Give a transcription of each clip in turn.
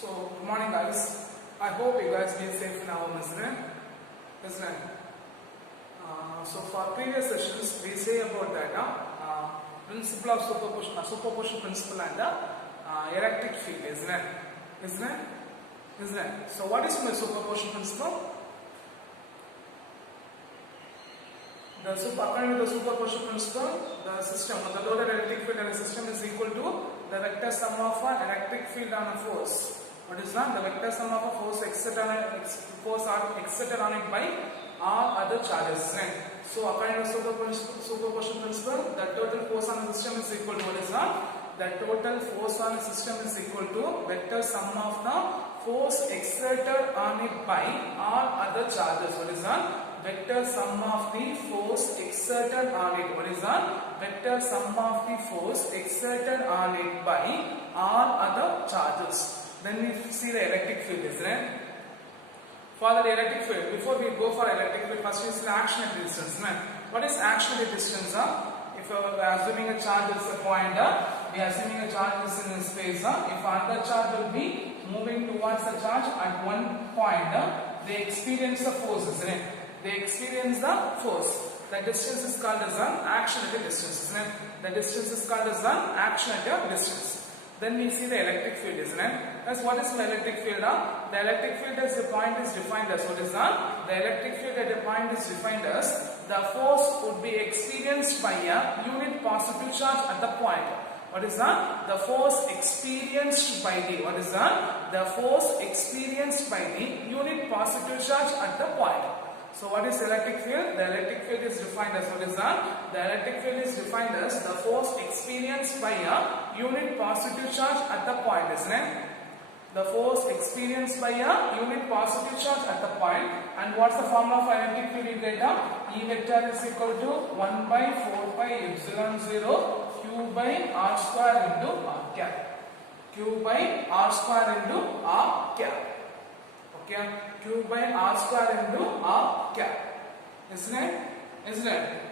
So, good morning guys. I hope you guys stay safe in our Isn't it? So for previous sessions, we say about that principle of superposition principle and electric field, isn't it? So what is my superposition principle? According to the superposition principle, the system or the loaded electric field in a system is equal to the vector sum of an electric field on a force. What is that? The vector sum of a force exerted on it by all other charges. Right? So according to the superposition principle, the total force on the system is equal to what is that? The total force on the system is equal to vector sum of the force exerted on it by all other charges. What is that? Vector sum of the force exerted on it. What is that? Vector sum of the force exerted on it by all other charges. Then we see the electric field, isn't it? For the electric field, before we go for electric field, first we see the action at distance. What is action at distance? If we are assuming a charge is a point, we are assuming a charge is in space. If another charge will be moving towards the charge at one point, they experience the force, isn't it? They experience the force. The distance is called as an action at a distance, isn't it? The distance is called as an action at a distance. Then we see the electric field, isn't it? That's what is the electric field? The electric field as a point is defined as what is that? The electric field at a point is defined as the force would be experienced by a unit positive charge at the point. What is that? The force experienced by the, what is that? The force experienced by the unit positive charge at the point. So what is electric field? The electric field is defined as what is that? The electric field is defined as the force experienced by a unit positive charge at the point, isn't it? The force experienced by a unit positive charge at the point. And what's the formula for electric field? You get E vector is equal to 1 by 4 pi epsilon 0 Q by R square into R cap. Q by R square into R cap. Okay, Q by R square into R cap. Isn't it?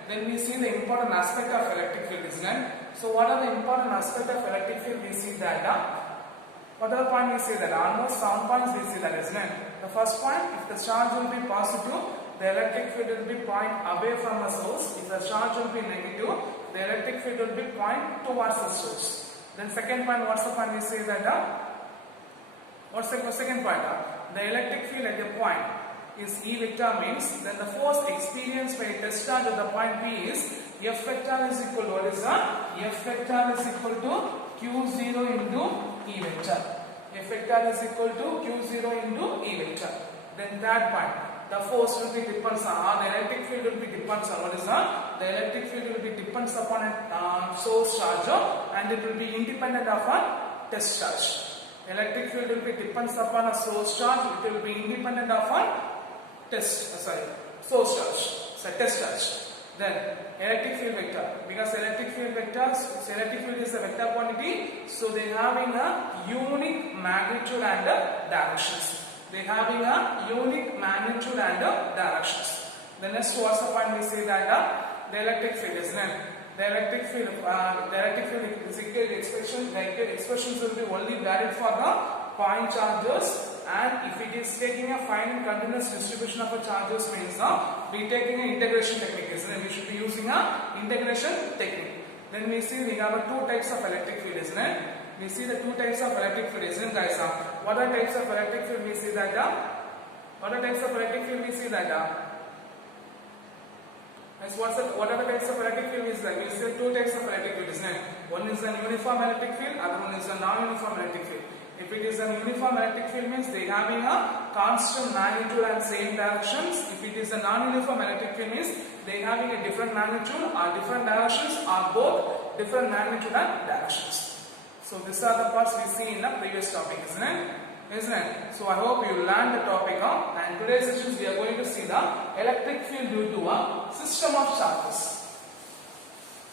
Then we see the important aspect of electric field, isn't it? So what are the important aspects of electric field? We see that. What other point we see that? Almost 7 points we see that, isn't it? The first point, if the charge will be positive, the electric field will be point away from the source. If the charge will be negative, the electric field will be point towards the source. Then second point, what's the point we see that? What's the second point? The electric field at a point is E vector, means then the force experienced by a test charge at the point P is F vector is equal to what is that? F vector is equal to Q0 into E vector. F vector is equal to Q0 into E vector. Then third point, the force will be depends on, the electric field will be depends on what is that? The electric field will be depends upon a source charge and it will be independent of a test charge. Electric field will be depends upon a source charge. It will be independent of a source charge. Test charge. Then electric field vector, because electric field is a vector quantity, so they having a unique magnitude and directions. They having a unique magnitude and directions. The next what's the point we say that the electric field, isn't it? The electric field is equal the expressions will be only valid for the point charges, and if it is taking a fine continuous distribution of a charges means we taking an integration technique, isn't it? We should be using a integration technique. Then we see we have two types of electric field, isn't it? We see the two types of electric field, isn't it, guys? What are types of electric field we see that? What are types of electric field we see that? What are the types of electric field is that? We see two types of electric field, isn't it? One is an uniform electric field, other one is a non-uniform electric field. If it is a uniform electric field means they having a constant magnitude and same directions. If it is a non-uniform electric field means they having a different magnitude or different directions or both different magnitude and directions. So these are the parts we see in the previous topic, isn't it? So I hope you learned the topic and today's sessions we are going to see the electric field due to a system of charges.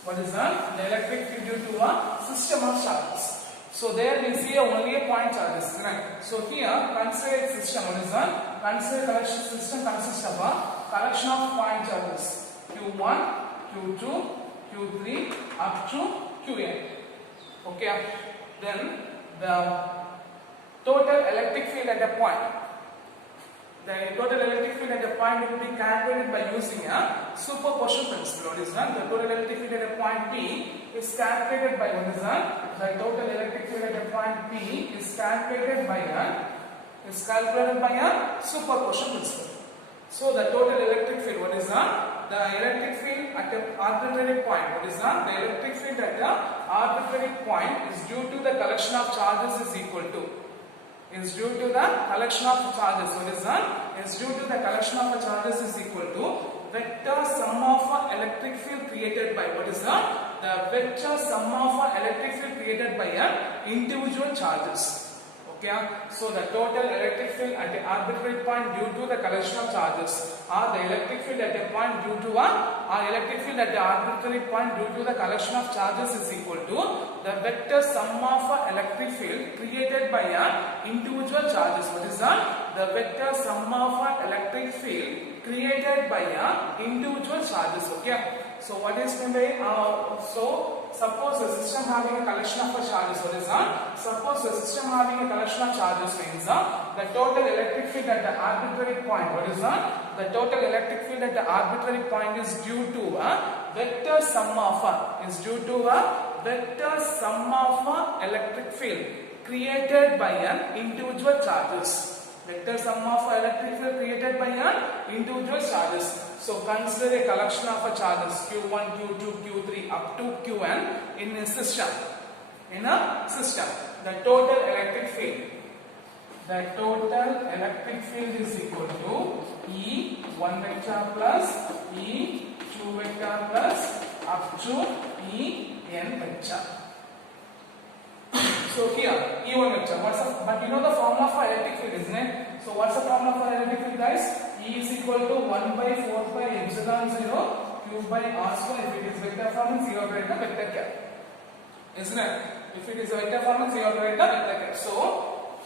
What is that? The electric field due to a system of charges. So there we see only a point charges, right? So here consider a system. What is that? Consider collection system consists of a collection of point charges Q1, Q2, Q3 up to Qn. Okay. Then the total electric field at a point. The total electric field at a point will be calculated by using a superposition principle. What is that? The total electric field at a point P is calculated by what is that? The total electric field at a point P is calculated by a superposition principle. So the total electric field, what is that? The electric field at an arbitrary point. What is that? The electric field at an arbitrary point is due to the collection of charges is equal to. Is due to the collection of charges. What is that? Is due to the collection of charges is equal to vector sum of electric field created by. What is that? The vector sum of electric field created by individual charges. Okay, so the total electric field at an arbitrary point due to the collection of charges, or the electric field at a point due to electric field at an arbitrary point due to the collection of charges is equal to the vector sum of electric field created by individual charges. What is that? The vector sum of electric field created by individual charges. Okay, so what is meant by suppose a system having a collection of charges. What is that? Suppose a system having a collection of charges means the total electric field at the arbitrary point. What is that? The total electric field at the arbitrary point is due to vector sum of electric field created by individual charges. Vector sum of electric field created by individual charges. So consider a collection of charges Q1, Q2, Q3 up to Qn in a system. The total electric field. The total electric field is equal to E1 vector plus E2 vector plus up to En vector. So here E1 vector. But you know the formula for electric field, isn't it? So what's the formula for electric field, guys? E is equal to 1 by 4 pi epsilon 0 q by r square. If it is vector form, means you have to write the vector cap, isn't it? If it is a vector form, means you have to write the vector cap. So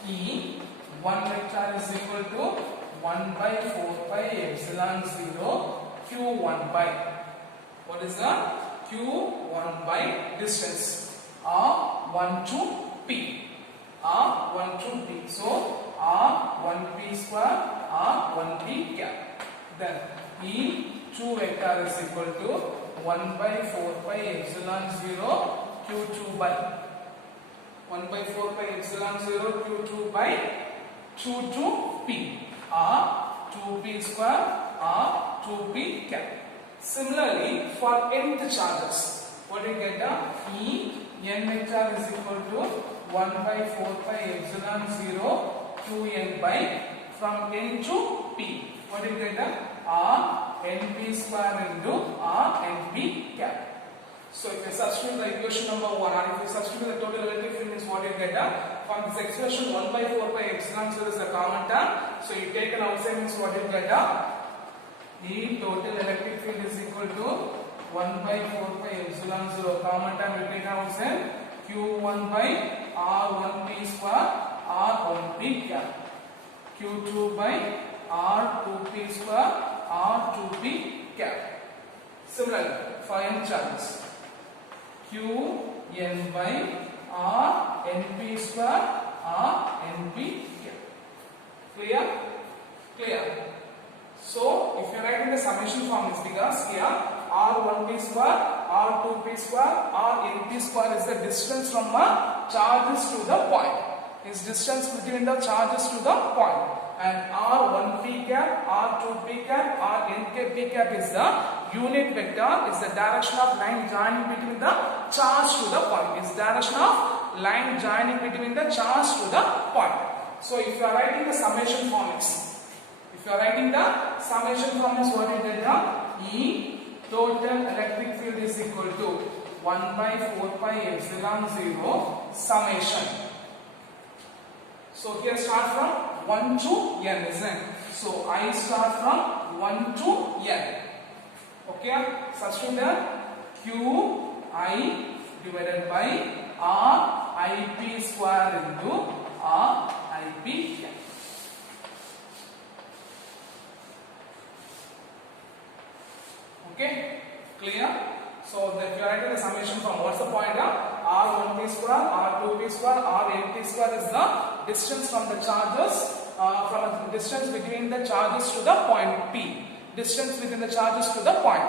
E1 vector is equal to 1 by 4 pi epsilon 0 q1 by. What is the q1 by distance? R1 to P. R1 to P. So R1P square, R1P cap. Then E2 vector is equal to 1 by 4 pi epsilon 0 Q2 by 1 by 4 pi epsilon 0 Q2 by 2 to P. R2P square, R2P cap. Similarly, for nth charges, what do you get? En vector is equal to 1 by 4 pi epsilon 0 Qn by from n to p. What do you get? Rnp square into Rnp cap. So if you substitute the equation number 1, or if you substitute the total electric field, is what you get? From this expression 1 by 4 pi epsilon 0 is the common term. So you take an outside, means what you get? The total electric field is equal to 1 by 4 pi epsilon 0. Common term you take outside. Q1 by R1P square, R1P cap. Q2 by R2P square, R2P cap. Similarly, for n charges, Qn by Rnp square, Rnp cap. Clear? Clear. So, if you are writing the summation form, it's because here R1P square, R2P square, Rnp square is the distance from the charges to the point. Is distance between the charges to the point. And R1P cap, R2P cap, Rnp cap is the unit vector, is the direction of line joining between the charge to the point. Is direction of line joining between the charge to the point. So if you are writing the summation formulas, what is it? E total electric field is equal to 1 by 4 pi epsilon 0 summation. So here start from 1 to n, isn't it? So I start from 1 to n. Okay, substitute the Q I divided by R IP square into R IP. Okay, clear? So if you write the summation from what's the point? R1P square, R2p square, Rnt square is the distance from the charges, from the distance between the charges to the point P. Distance between the charges to the point.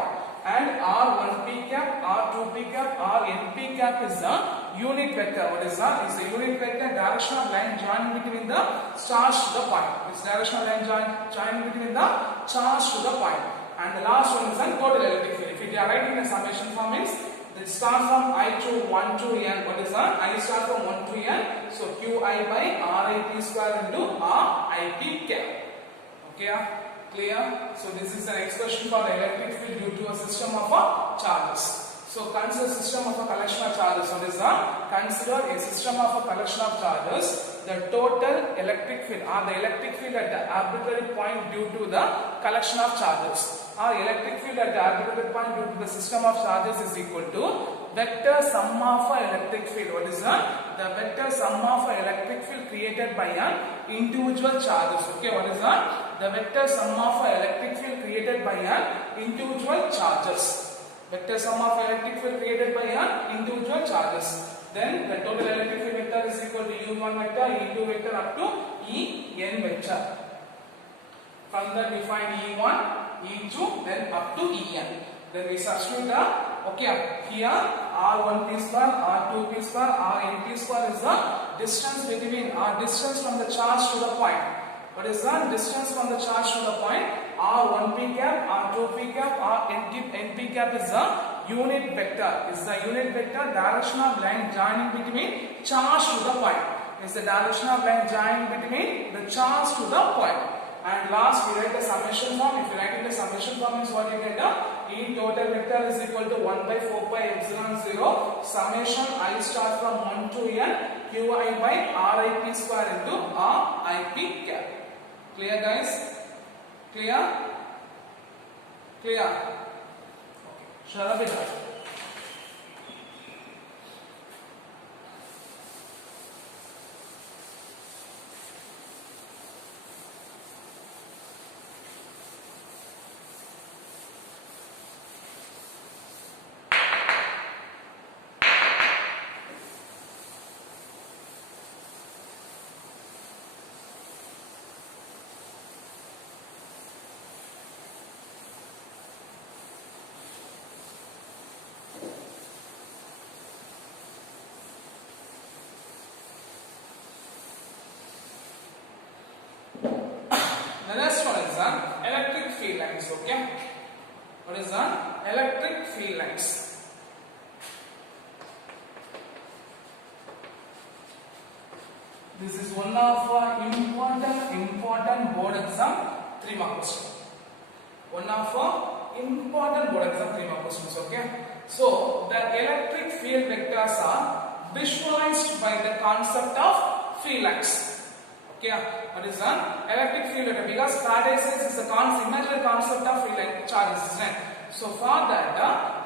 And R1p cap, R2p cap, Rnp cap is the unit vector. What is that? Is the unit vector direction of line joining between the charge to the point. It's direction of line joining between the charge to the point. And the last one is the total electric field. If you are writing the summation form means it starts from I to 1 to n. What is that? I start from 1 to n. So Qi by Rip square into Rip cap. Okay. Clear? So this is an expression for the electric field due to a system of charges. So consider system of a collection of charges. What is that? Consider a system of a collection of charges. The total electric field or the electric field at the arbitrary point due to the collection of charges. Or electric field at the arbitrary point due to the system of charges is equal to vector sum of a electric field. What is that? The vector sum of a electric field created by an individual charges. Okay, what is that? The vector sum of a electric field created by an individual charges. Vector sum of electric field created by an individual charges. Then the total electric field vector is equal to U1 vector, E2 vector up to En vector. From that we find E1, E2, then up to En. Then we substitute the, okay, here R1p square, R2p square, Rnp square is the distance between, distance from the charge to the point. What is the distance from the charge to the point? R1p cap, R2p cap, Rnp cap is the unit vector. Is the unit vector direction of line joining between charge to the point. Is the direction of line joining between the charge to the point. And last we write the summation form. If you write in the summation form is what you get E total vector is equal to 1 by 4 pi epsilon 0 summation I start from 1 to n Qi by Rip square into Rip cap. Clear guys? Clear? Clear? Okay. Shall we start? The next one is the electric field lines. Okay, what is the electric field lines? This is one of important board exam 3 mark question. One of important board exam 3 mark questions. Okay, so the electric field vectors are visualized by the concept of field lines. Okay, what is an electric field vector? Because Faraday says it's a imaginary concept of field line charges, isn't it? So for that,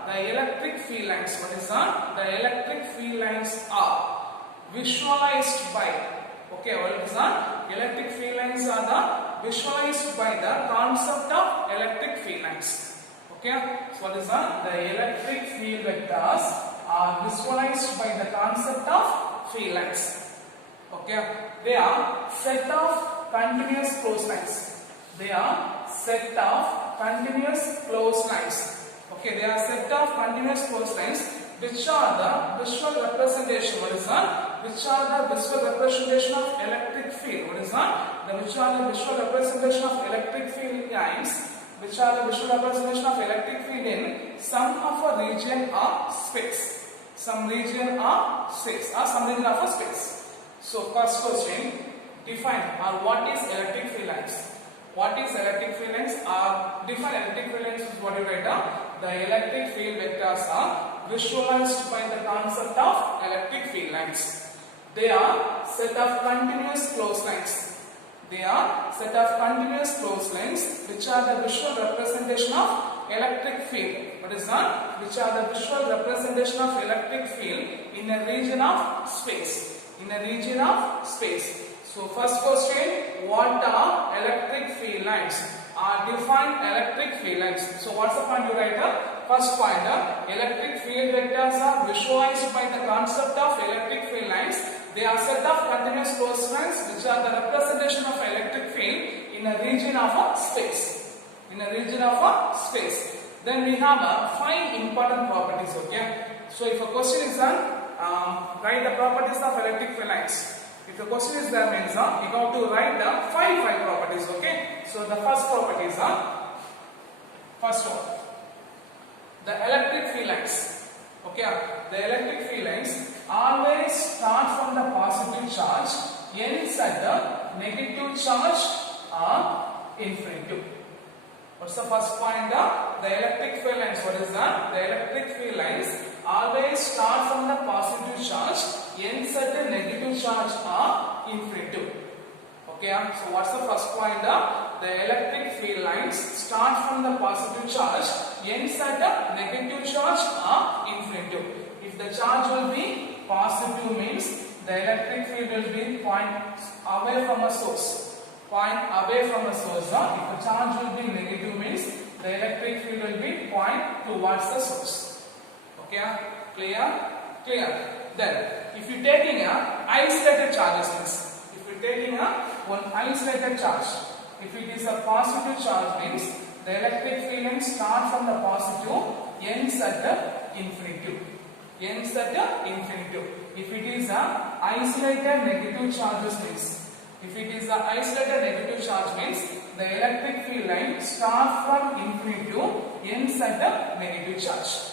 the electric field lines, what is that? The electric field lines are visualized by. Okay, what is that? Electric field lines are the visualized by the concept of electric field lines. Okay, so what is that? The electric field vectors are visualized by the concept of field lines. Okay, they are set of continuous closed lines. They are set of continuous closed lines. Okay, they are set of continuous closed lines which are the visual representation. What is that? Which are the visual representation of electric field. What is that? Which are the visual representation of electric field lines. Which are the visual representation of electric field in some of a region or space. Some region or space or some region of a space. So first question, define or what is electric field lines? What is electric field lines? Define electric field lines is what you write down. The electric field vectors are visualized by the concept of electric field lines. They are set of continuous closed lines. They are set of continuous closed lines which are the visual representation of electric field. What is that? Which are the visual representation of electric field in a region of space. In a region of space. So first question, what are electric field lines? Define electric field lines. So what's the point you write up? First point, electric field vectors are visualized by the concept of electric field lines. They are set of continuous closed lines which are the representation of electric field in a region of a space. In a region of a space. Then we have 5 important properties. Okay. So if a question is done, write the properties of electric field lines. If the question is there means you have to write the 5 properties. Okay. So the first property is first one, the electric field lines. Okay. The electric field lines always start from the positive charge, ends at the negative charge or infinitive. What's the first point? The electric field lines. What is that? The electric field lines always start from the positive charge, ends at the negative charge or infinitive. Okay, so what's the first point? The electric field lines start from the positive charge, ends at the negative charge or infinitive. If the charge will be positive means the electric field will be point away from a source. Point away from a source. If the charge will be negative means the electric field will be point towards the source. Okay, clear? Clear. Then, if you taking a isolated charges means, if you taking a one isolated charge, if it is a positive charge means the electric field lines start from the positive, ends at the infinitive. Ends at the infinitive. If it is a isolated negative charges means, if it is a isolated negative charge means the electric field line starts from infinitive, ends at the negative charge.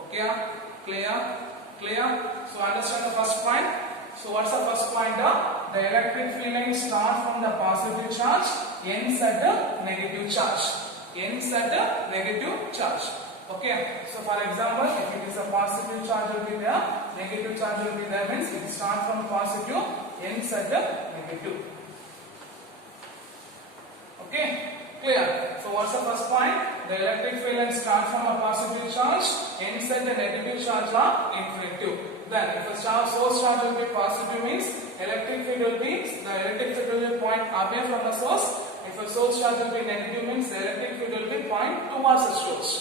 Okay, clear? Clear? So understand the first point. So what's the first point? The electric field line starts from the positive charge, ends at the negative charge. Ends at the negative charge. Okay. So for example, if it is a positive charge will be there, negative charge will be there means it starts from positive, ends at the negative. Okay. Clear? So what's the first point? The electric field line starts from a positive charge, ends at the negative charge or infinitive. Then if the source charge will be positive means the electric field will be point away from the source. If a source charge will be negative means the electric field will be point towards the source.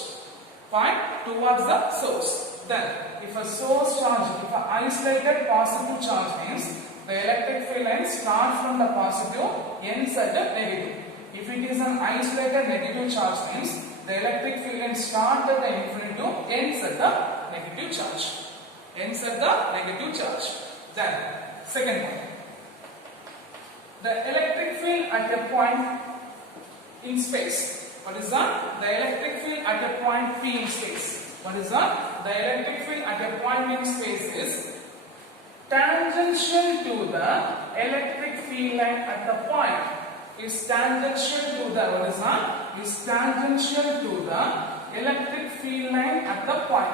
Point towards the source. Then if a source charge, if an isolated positive charge means the electric field line starts from the positive, ends at the negative. If it is an isolated negative charge means the electric field line starts at the infinitive, ends at the negative charge. Ends at the negative charge. Then second one, the electric field at a point in space. What is that? The electric field at a point P in space. What is that? The electric field at a point in space is tangential to the electric field line at the point. Is tangential to the, what is that? Is tangential to the electric field line at the point.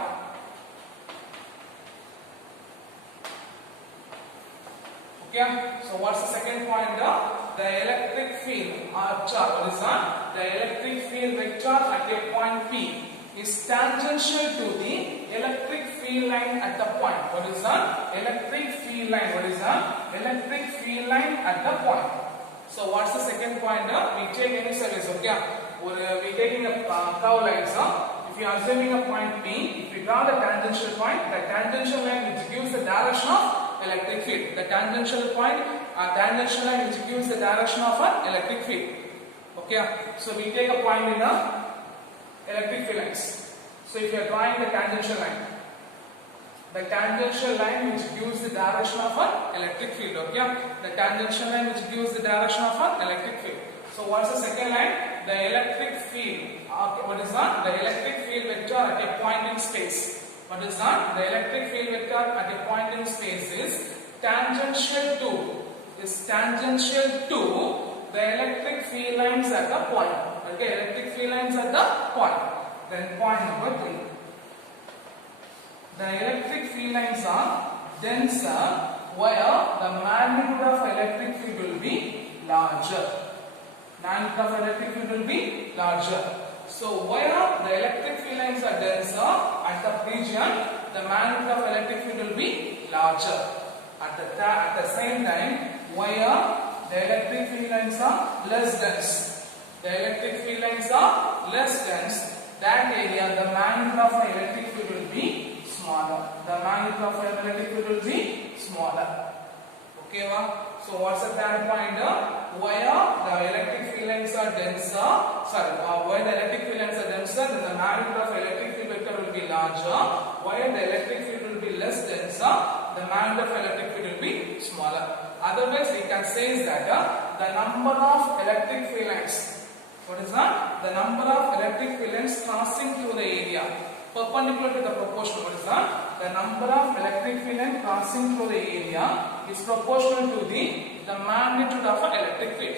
Okay, so what's the second point? The electric field or charge, what is that? The electric field vector at a point P is tangential to the electric field line at the point. What is that? Electric field line. What is that? Electric field line at the point. So what's the second point? We take any service. Okay, we taking a curve lines. If you are assuming a point P, if you draw the tangential point, the tangential line which gives the direction of electric field. The tangential point, tangential line which gives the direction of an electric field. Okay, so we take a point in the electric field lines. So if you are drawing the tangential line which gives the direction of an electric field. Okay, the tangential line which gives the direction of an electric field. So what's the second line? The electric field. Okay, what is that? The electric field vector at a point in space. What is that? The electric field vector at a point in space is tangential to the electric field lines at the point. Okay, electric field lines at the point. Then point number 3. The electric field lines are denser where the magnitude of electric field will be larger. Magnitude of electric field will be larger. So where the electric field lines are denser at the region, the magnitude of electric field will be larger. At the same time, where the electric field lines are less dense. The electric field lines are less dense. that area the magnitude of an electric field will be smaller. The magnitude of an electric field will be smaller. Okay, so what's the third point? Where the electric field lines are denser, where the electric field lines are denser, then the magnitude of electric field vector will be larger. Where the electric field will be less denser, the magnitude of electric field will be smaller. Otherwise, we can say that the number of electric field lines. What is that? The number of electric field lines crossing through the area perpendicular to the proportional. What is that? The number of electric field lines crossing through the area is proportional to the magnitude of an electric field.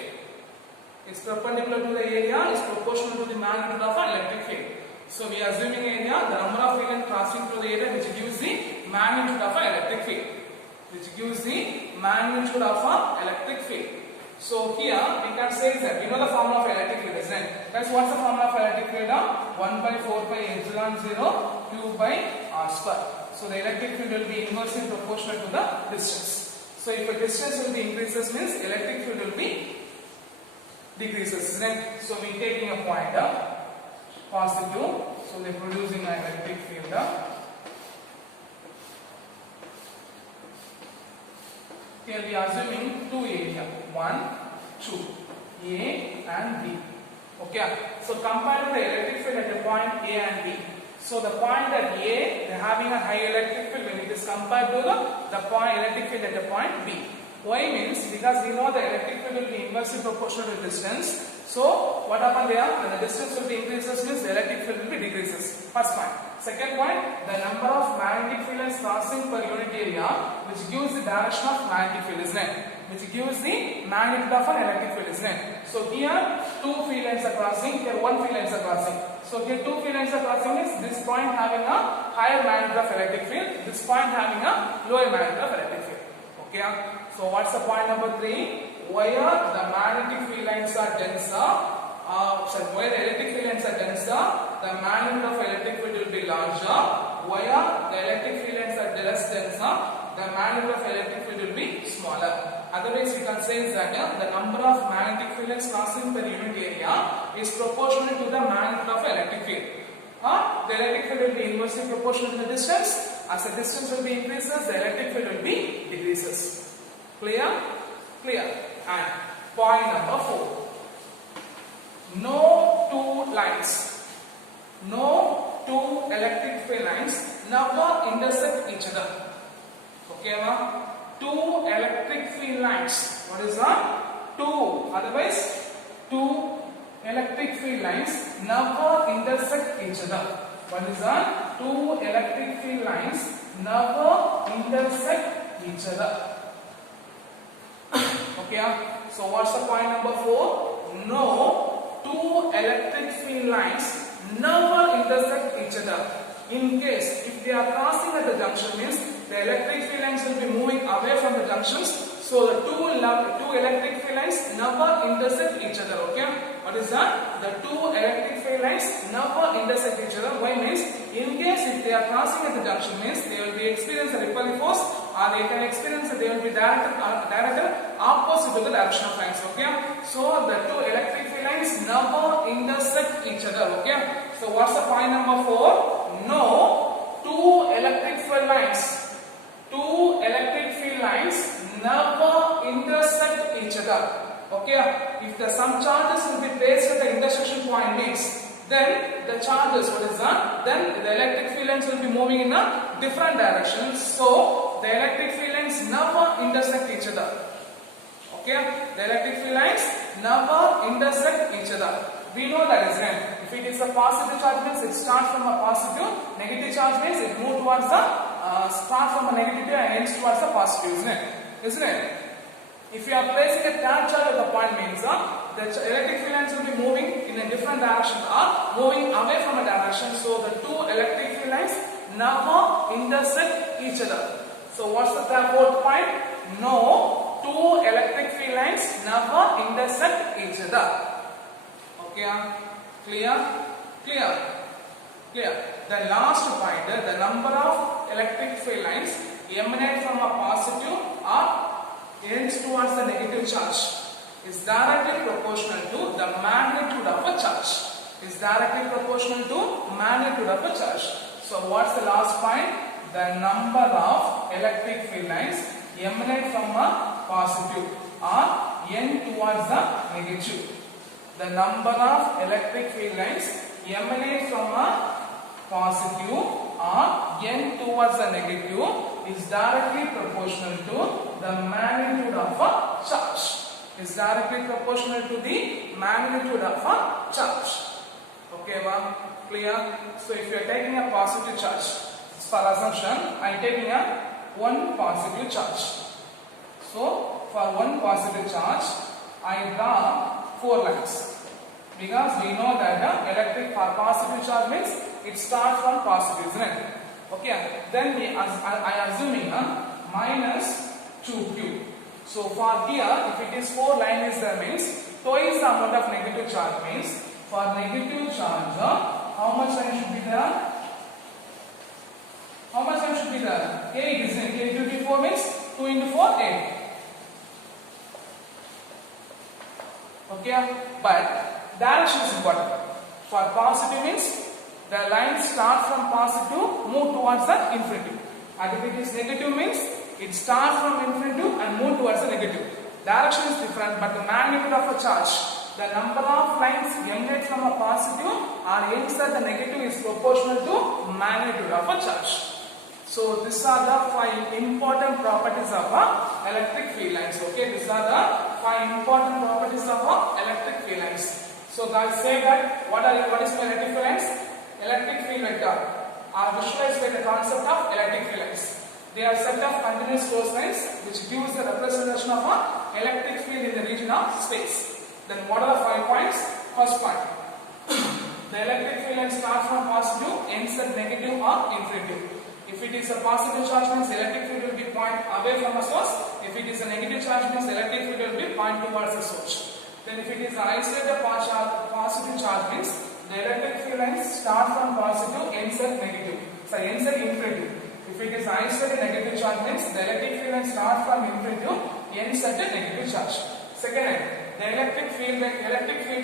It's perpendicular to the area is proportional to the magnitude of an electric field. So we are assuming area, the number of field lines crossing through the area which gives the magnitude of an electric field. Which gives the magnitude of an electric field. So here we can say that we know the formula of electric field, isn't it? Guys, what's the formula of electric field? 1 by 4 pi epsilon 0 Q by R square. So the electric field will be inversely proportional to the distance. So if a distance will be increases means electric field will be decreases, isn't it? So we taking a point positive. So they are producing an electric field. Here we are assuming two areas, 1, 2, A and B. Okay, so compare the electric field at the point A and B. So the point at A, they are having a high electric field when it is compared to the point electric field at the point B. Why means because we know the electric field will be inversely proportional to distance. So what happens there? When the distance will be increases means the electric field will be decreases. First point. Second point, the number of magnetic field lines crossing per unit area, which gives the direction of magnetic field, isn't it? Which gives the magnitude of an electric field, isn't it? So here two field lines are crossing, here one field lines are crossing. So here two field lines are crossing means this point having a higher magnitude of electric field, this point having a lower magnitude of electric field. Okay. So what's the point number 3? Where the magnetic field lines are denser, where the electric field lines are denser, the magnitude of electric field will be larger. Where the electric field lines are less denser, the magnitude of electric field will be smaller. Otherwise, we can say that the number of magnetic field lines crossing per unit area is proportional to the magnitude of electric field. The electric field will be inversely proportional to the distance. As the distance will be increases, the electric field will be decreases. Clear? Clear. And point number 4. No two lines, no two electric field lines never intersect each other. Okay, ma? Two electric field lines. What is that? Two. Otherwise, two electric field lines never intersect each other. What is that? Two electric field lines never intersect each other. Okay, so what's the point number 4? No two electric field lines never intersect each other. In case if they are crossing at the junction means the electric field lines will be moving away from the junctions. So the two electric field lines never intersect each other. Okay, what is that? The two electric field lines never intersect each other. Why means in case if they are crossing at the junction means they will be experiencing a repelling force, or they can experience that they will be directed opposite to the direction of lines. Okay, so the two electric field lines never intersect each other. Okay, so what's the point number 4? No two electric field lines. Two electric field lines never intersect each other. Okay, if some charges will be placed at the intersection point means then the charges, what is that? Then the electric field lines will be moving in a different direction. So the electric field lines never intersect each other. Okay, the electric field lines never intersect each other. We know that, isn't it? If it is a positive charge means it starts from a positive, negative charge means it moves towards the start from a negative and ends towards the positive, isn't it? Isn't it? If you are placing a third charge at the point means the electric field lines will be moving in a different direction or moving away from a direction. So the two electric field lines never intersect each other. So what's the fourth point? No two electric field lines never intersect each other. Okay, clear? Clear? Clear. The last point, the number of electric field lines emanate from a positive or ends towards the negative charge is directly proportional to the magnitude of a charge. is directly proportional to magnitude of a charge. So what's the last point? The number of electric field lines emanate from a positive or n towards the negative. The number of electric field lines emanate from a positive or n towards the negative is directly proportional to the magnitude of a charge. Is directly proportional to the magnitude of a charge. Okay, clear? So if you are taking a positive charge, for assumption, I am taking a one positive charge. So for one positive charge, I draw 4 lines. Because we know that the electric for positive charge means it starts from positive, isn't it? Okay, then I am assuming a minus 2q. So for here, if it is 4 line is there means twice the amount of negative charge means for negative charge, how much line should be there? How much line should be there? 8 isn't it? 8 into 4 means 2 into 4, 8. Okay, but direction is important. For positive means the line starts from positive, move towards the infinitive. And if it is negative means it starts from infinitive and move towards the negative. Direction is different, but the magnitude of a charge, the number of lines emanate from a positive or inside the negative is proportional to magnitude of a charge. So these are the 5 important properties of electric field lines. Okay, these are the 5 important properties of electric field lines. So guys, say that what is electric field lines? Electric field vector are visualized by the concept of electric field lines. They are set of continuous force lines which gives the representation of an electric field in the region of space. Then what are the 5 points? First point, the electric field line starts from positive, ends at negative or infinitive. If it is a positive charge means electric field will be point away from a source. If it is a negative charge means electric field will be point towards the source. Then if it is isolated positive charge means the electric field lines start from positive, ends at negative. So ends at infinitive. If it is isolated negative charge means the electric field line starts from infinitive, ends at a negative charge. Second, the electric field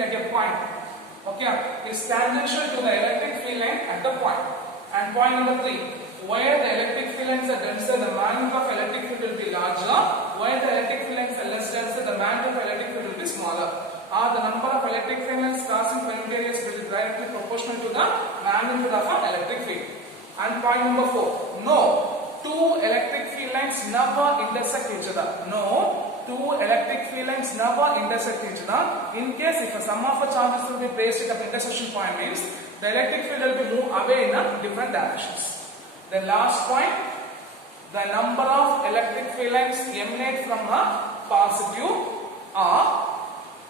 at a point, okay, is tangential to the electric field line at the point. And point number 3, where the electric field lines are denser, the magnitude of electric field will be larger. Where the electric field lines are less denser, the magnitude of electric field will be smaller. Or the number of electric field lines crossing perimeter areas will be directly proportional to the magnitude of an electric field. And point number 4, no, 2 electric field lines never intersect each other. No, 2 electric field lines never intersect each other. In case if a sum of a charges will be placed at the intersection point means the electric field will be moved away in different directions. The last point, the number of electric field lines emanate from a positive or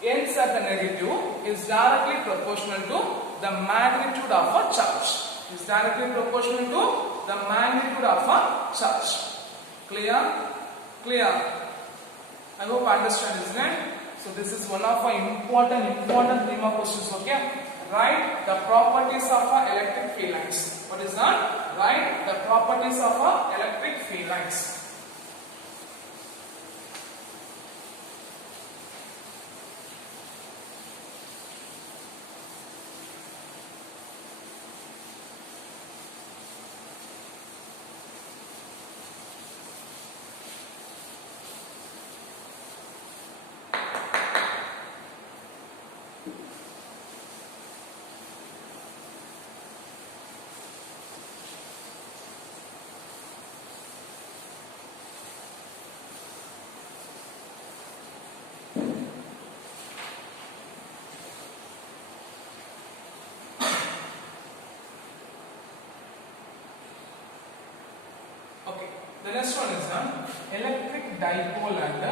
ends at the negative is directly proportional to the magnitude of a charge. Is directly proportional to the magnitude of a charge. Clear? Clear? I hope I understand, isn't it? So this is one of our important prima questions. Okay? Write the properties of electric field lines. What is that? Write the properties of electric field lines. Okay, the next one is electric dipole and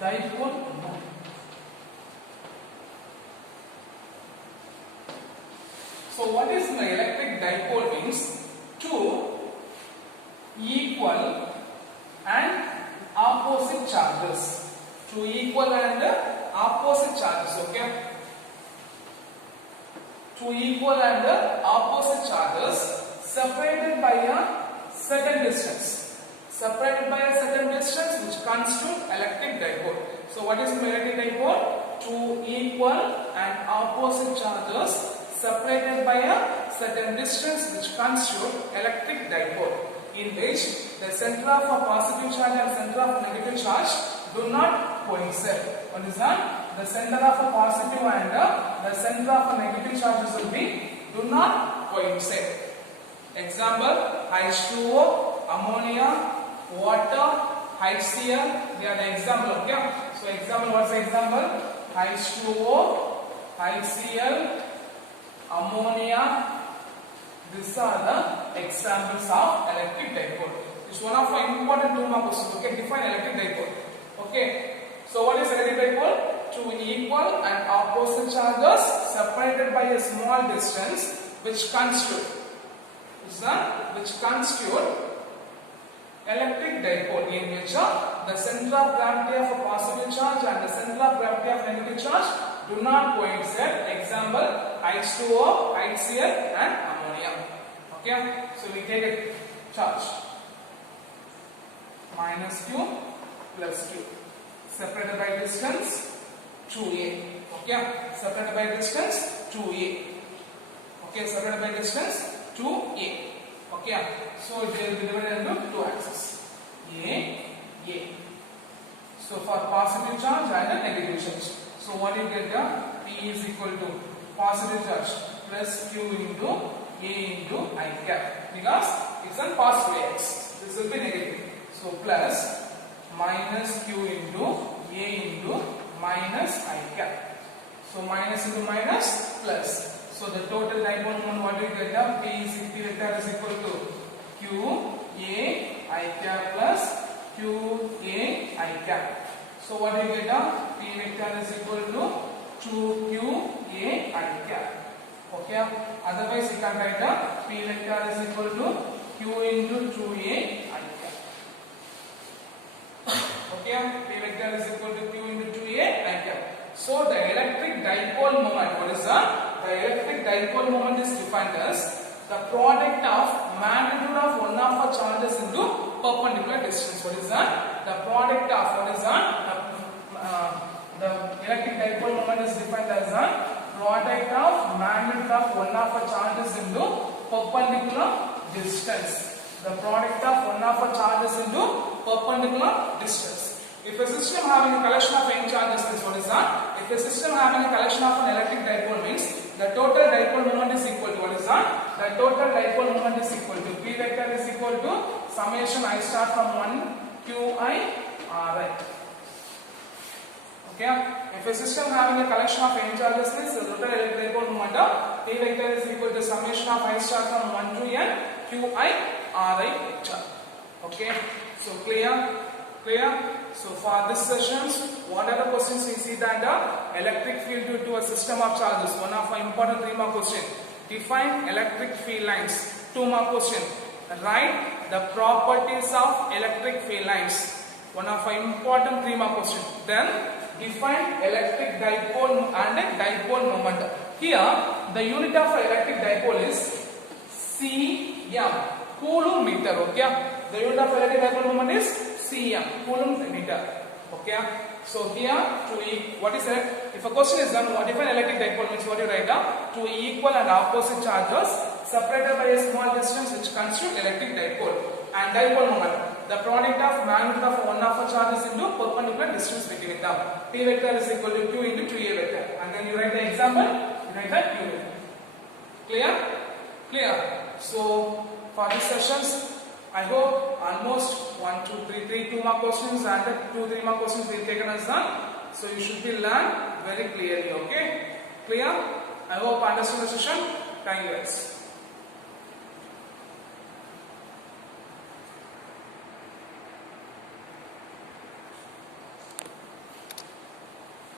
dipole moment. So what is the electric dipole means? Two equal and opposite charges. Two equal and opposite charges, okay? Two equal and opposite charges separated by a certain distance. Separated by a certain distance which constitute electric dipole. So what is the electric dipole? two equal and opposite charges separated by a certain distance which constitute electric dipole, in which the center of a positive charge and center of negative charge do not coincide. What is that? The center of a positive and the center of a negative charges will be do not coincide. Example, H2O, ammonia, water, HCl, they are the example, okay? So example, what's the example? H2O, HCl, ammonia, these are the examples of electric dipole. It's one of our important 2 mark questions, okay? Define electric dipole, okay? So what is electric dipole? Two equal and opposite charges separated by a small distance which constitute electric dipole, in which the center of gravity of a positive charge and the center of gravity of negative charge do not coincide. Example, H2O, HCl and ammonia. Okay, so we take a charge minus Q plus Q separated by distance 2a. Okay, separated by distance 2a. Okay, separated by distance 2a. Okay, so it will be divided into 2 axes. A. So for positive charge and negative charge. So what you get here? P is equal to positive charge plus Q into A into I cap, because it's on positive x. This will be negative. So plus minus Q into A into minus I cap. So minus into minus plus. So the total dipole moment, what do you get here? P vector is equal to Q A I cap plus Q A I cap. So what do you get here? P vector is equal to 2Q A I cap. Okay. Otherwise you can write P vector is equal to Q into 2A I cap. Okay. P vector is equal to Q into 2A I cap. So the electric dipole moment, what is that? The electric dipole moment is defined as the product of magnitude of one of the charges into perpendicular distance. What is that? The product of, what is that? The electric dipole moment is defined as the product of magnitude of one of the charges into perpendicular distance. The product of one of the charges into perpendicular distance. If a system having a collection of n charges means, what is that? If a system having a collection of an electric dipole means the total dipole moment is equal to, what is that? The total dipole moment is equal to P vector is equal to summation I star from 1 Qi Ri. Okay. If a system having a collection of n charges means the total electric dipole moment of P vector is equal to summation of I star from 1 to n Qi Ri vector. Okay. So clear? So for this sessions, what are the questions? We see that the electric field due to a system of charges. One of our important 3 mark question. Define electric field lines. 2 mark question. Write the properties of electric field lines. One of our important 3 mark question. Then define electric dipole and dipole moment. Here the unit of electric dipole is Cm, Coulomb meter. Okay. The unit of electric dipole moment is Cm, Coulomb meter. Okay. So here what is that? If a question is done, what define electric dipole means, what you write down? Two equal and opposite charges separated by a small distance which constitute electric dipole. And dipole moment, the product of magnitude of one of the charges into perpendicular distance between them. P vector is equal to Q into 2A vector. And then you write the example, you write the Q vector. Clear? So for these sessions, I hope almost 1, 2, 3, 2 mark questions and 2, 3 mark questions we have taken as done. So you should be learned very clearly. Okay? Clear? I hope understood the session. Thank you guys.